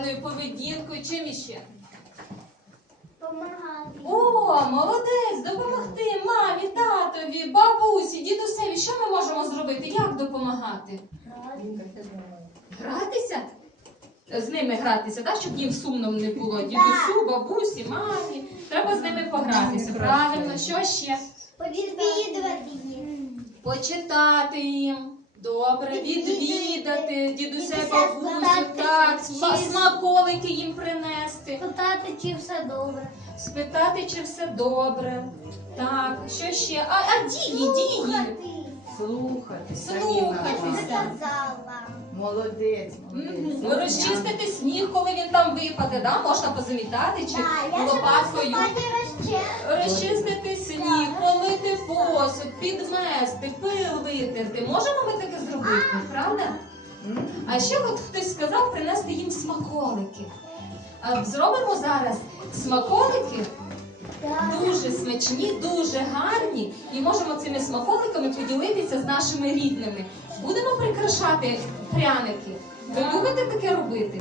гарною поведінкою. Чим іще? Помагати. О, молодець, допомогти мамі, татові, бабусі, дідусеві. Що ми можемо зробити? Як допомагати? Гратися? З ними гратися, так? щоб їм сумно не було. Дідусю, бабусі, мамі. Треба з ними погратися. Правильно, що ще? Відвідувати їх. Почитати їм. Добре, відвідати, дідуся і бабусю, Спитати, так, чи- сма- смаколики їм принести. Питати, чи все добре. Спитати, чи все добре. Так, що ще? А, а дії, дії. Слухати, слухати. Сказала. Молодець, Мгм. Молодець. Розчистити сніг, коли він там випаде, да? можна позамітати чи лопаткою. Розчистити сніг, помити посуд, підмести, пил витерти. Можемо ми таке зробити, правда? А ще от хтось сказав принести їм смаколики. Зробимо зараз смаколики дуже смачні, дуже гарні, і можемо цими смаколиками поділитися з нашими рідними. Будемо прикрашати пряники. Ви любите таке робити?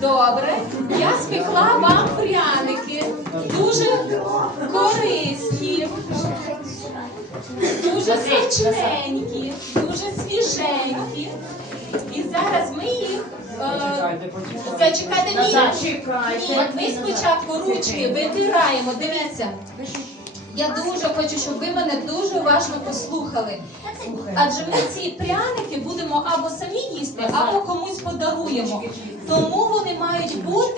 Добре, я спекла вам пряники. Дуже корисні, дуже смачненькі, дуже свіженькі. І зараз ми їх. Е, Зачекайте, зачекайте ні. От ми спочатку ручки витираємо. Дивіться. Я дуже хочу, щоб ви мене дуже уважно послухали. Адже ми ці пряники будемо або самі їсти, або комусь подаруємо. Тому вони мають бути.